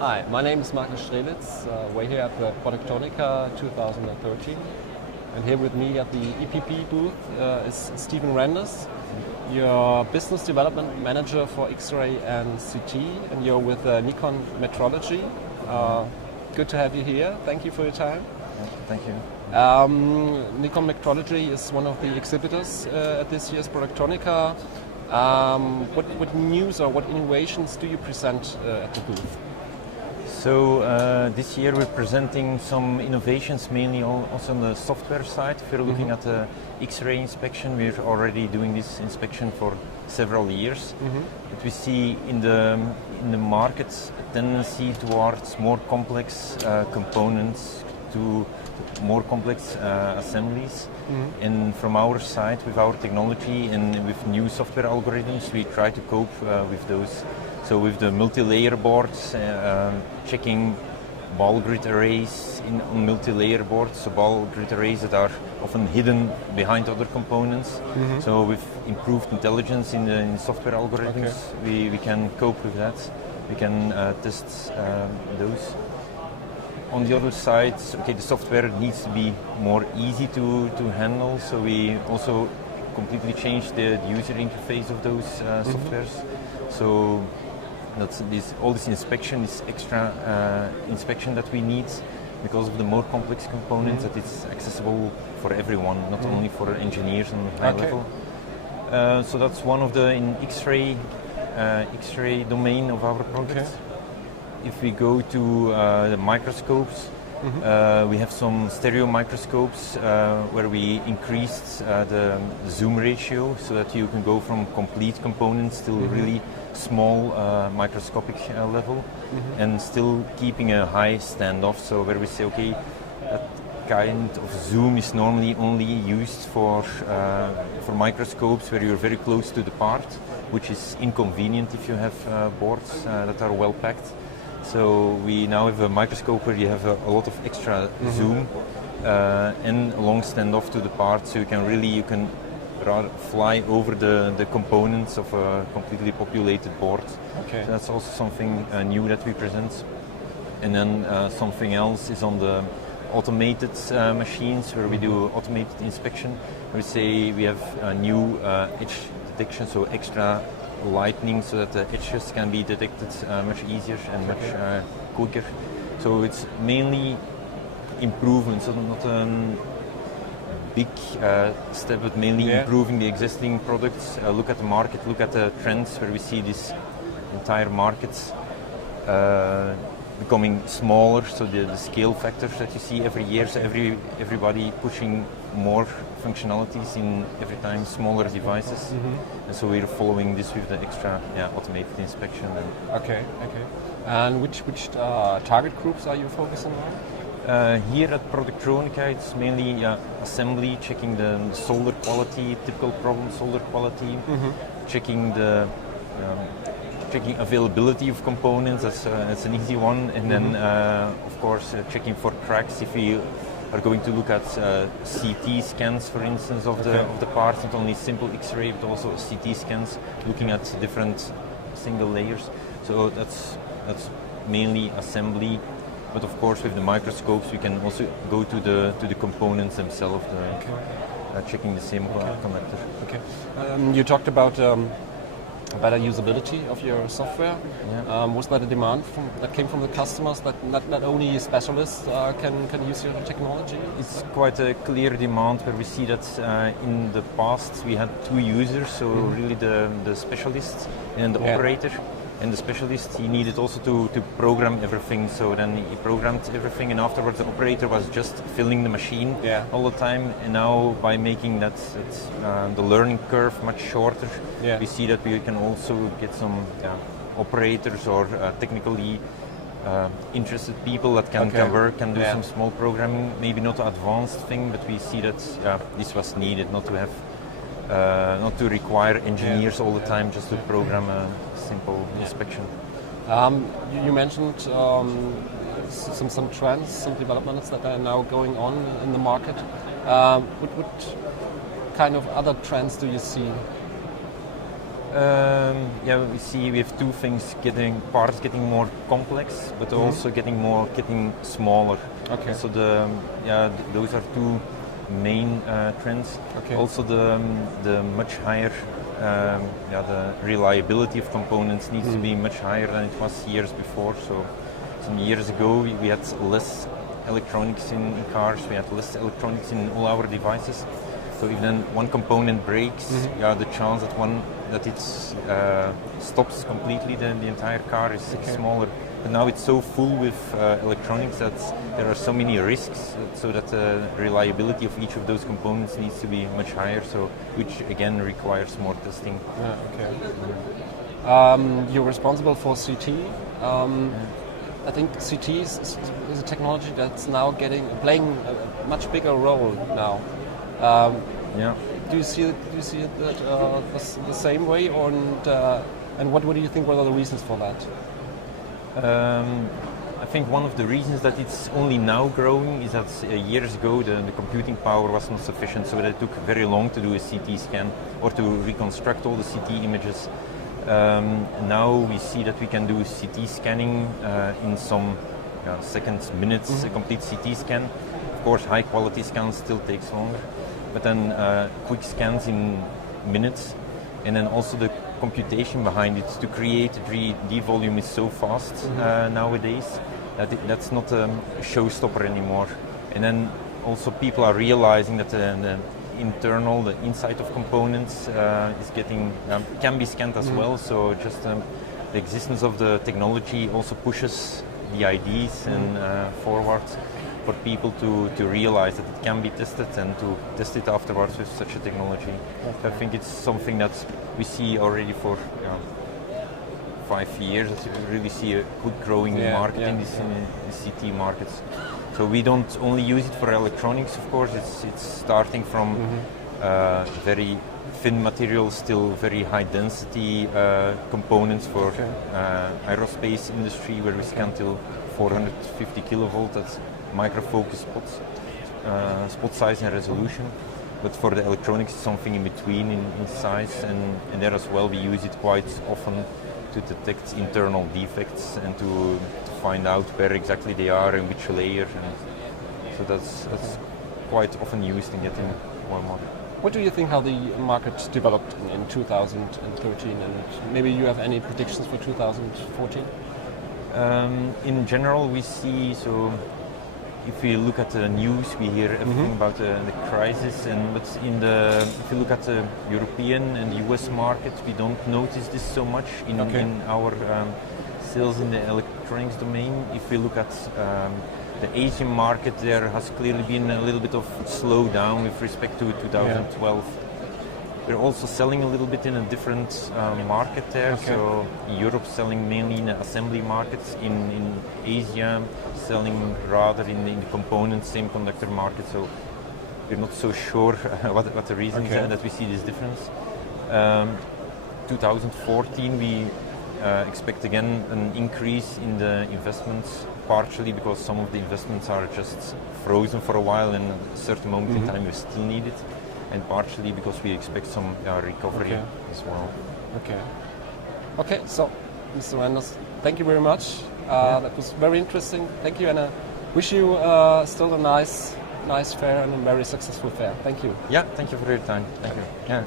Hi, my name is Markus. We're here at the Productronica 2013. And here with me at the EPP booth is Stephen Randers. You're Business Development Manager for X-ray and CT, and you're with Nikon Metrology. Good to have you here. Thank you for your time. Thank you. Nikon Metrology is one of the exhibitors at this year's Productronica. What news or what innovations do you present at the booth? So this year we're presenting some innovations, mainly also on the software side. If you're looking at the X-ray inspection, we're already doing this inspection for several years. But we see in the market a tendency towards more complex components, to more complex assemblies. And from our side, with our technology and with new software algorithms, we try to cope with those. So with the multi-layer boards, checking ball grid arrays on multi-layer boards, so ball grid arrays that are often hidden behind other components. So with improved intelligence in the software algorithms, we can cope with that. We can test those. On the other side, the software needs to be more easy to handle, so we also completely changed the user interface of those softwares. So that's all this inspection, this extra inspection that we need because of the more complex components, that it's accessible for everyone, not only for engineers on high level. So that's one of the X-ray domain of our products. If we go to the microscopes, we have some stereo microscopes where we increased the zoom ratio so that you can go from complete components to really small microscopic level, and still keeping a high standoff. So where we say, that kind of zoom is normally only used for microscopes where you're very close to the part, which is inconvenient if you have boards that are well packed. So we now have a microscope where you have a lot of extra zoom and a long standoff to the part, so you can rather fly over the components of a completely populated board. So that's also something new that we present. And then something else is on the automated machines where we do automated inspection. We say we have a new edge detection, so extra lightning, so that the edges can be detected much easier and much quicker. So it's mainly improvements, so not a big step, but mainly improving the existing products. Look at the market, look at the trends where we see this entire markets becoming smaller, so the scale factors that you see every year, so everybody pushing more functionalities in every time smaller devices, and so we're following this with the extra automated inspection. And which target groups are you focusing on? Here at Productronica, it's mainly assembly, checking the solder quality, typical problem solder quality, checking the checking availability of components. That's an easy one, and then of course checking for cracks. If we are going to look at CT scans, for instance, of the parts, not only simple X-ray but also CT scans, looking at different single layers. So that's mainly assembly. But of course, with the microscopes, we can also go to the components themselves, checking the same conductor. You talked about better usability of your software. Was that a demand that came from the customers, that not only specialists can use your technology? It's quite a clear demand where we see that in the past we had two users, so really the specialist and the operator. And the specialist, he needed also to program everything, so then he programmed everything, and afterwards the operator was just filling the machine all the time. And now by making that the learning curve much shorter, we see that we can also get some operators or technically interested people that can work, can do some small programming, maybe not an advanced thing, but we see that this was needed, not to have not to require engineers all the time just to program a simple inspection. You mentioned some trends, some developments that are now going on in the market. What kind of other trends do you see? Yeah, we have two things: parts getting more complex, but also getting smaller. Okay. So those are two main trends. Okay. Also the much higher the reliability of components needs to be much higher than it was years before. So some years ago we had less electronics in cars, we had less electronics in all our devices. So if then one component breaks, the chance that it stops completely, then the entire car is smaller. But now it's so full with electronics that there are so many risks, so that the reliability of each of those components needs to be much higher. So which again requires more testing. Yeah, okay. You're responsible for CT. I think CT is a technology that's now playing a much bigger role now. Do you see it the same way, and what do you think? What are the reasons for that? I think one of the reasons that it's only now growing is that years ago the computing power was not sufficient, so that it took very long to do a CT scan or to reconstruct all the CT images. Now we see that we can do CT scanning in some seconds, minutes, a complete CT scan. Of course, high quality scans still takes longer, but then quick scans in minutes, and then also the computation behind it to create a 3D volume is so fast nowadays that that's not a showstopper anymore. And then also people are realizing that the inside of components is can be scanned as well. So just the existence of the technology also pushes the ideas and forward for people to realize that it can be tested and to test it afterwards with such a technology. Okay. I think it's something that we see already for 5 years. We really see a good growing market in these CT markets. So we don't only use it for electronics, of course. It's starting from very thin materials, still very high density components for aerospace industry, where we scan till 450 kilovolt. That's microfocus spots, spot size and resolution. But for the electronics, it's something in between in size, and there as well we use it quite often to detect internal defects and to find out where exactly they are and which layer. And so that's quite often used in getting more market. What do you think how the market developed in 2013, and maybe you have any predictions for 2014? In general, we see, so if we look at the news, we hear everything about the crisis, but if you look at the European and US market, we don't notice this so much in our sales in the electronics domain. If we look at the Asian market, there has clearly been a little bit of slowdown with respect to 2012. We're also selling a little bit in a different market there. So Europe selling mainly in the assembly markets, in Asia selling rather in the component semiconductor market. So we're not so sure what the reason is that we see this difference. 2014 we expect again an increase in the investments, partially because some of the investments are just frozen for a while and at a certain moment in time we still need it, and partially because we expect some recovery as well. Okay, so Mr. Renders, thank you very much. That was very interesting. Thank you, and I wish you still a nice fair and a very successful fair. Thank you. Yeah, thank you for your time. Thank you. Yeah.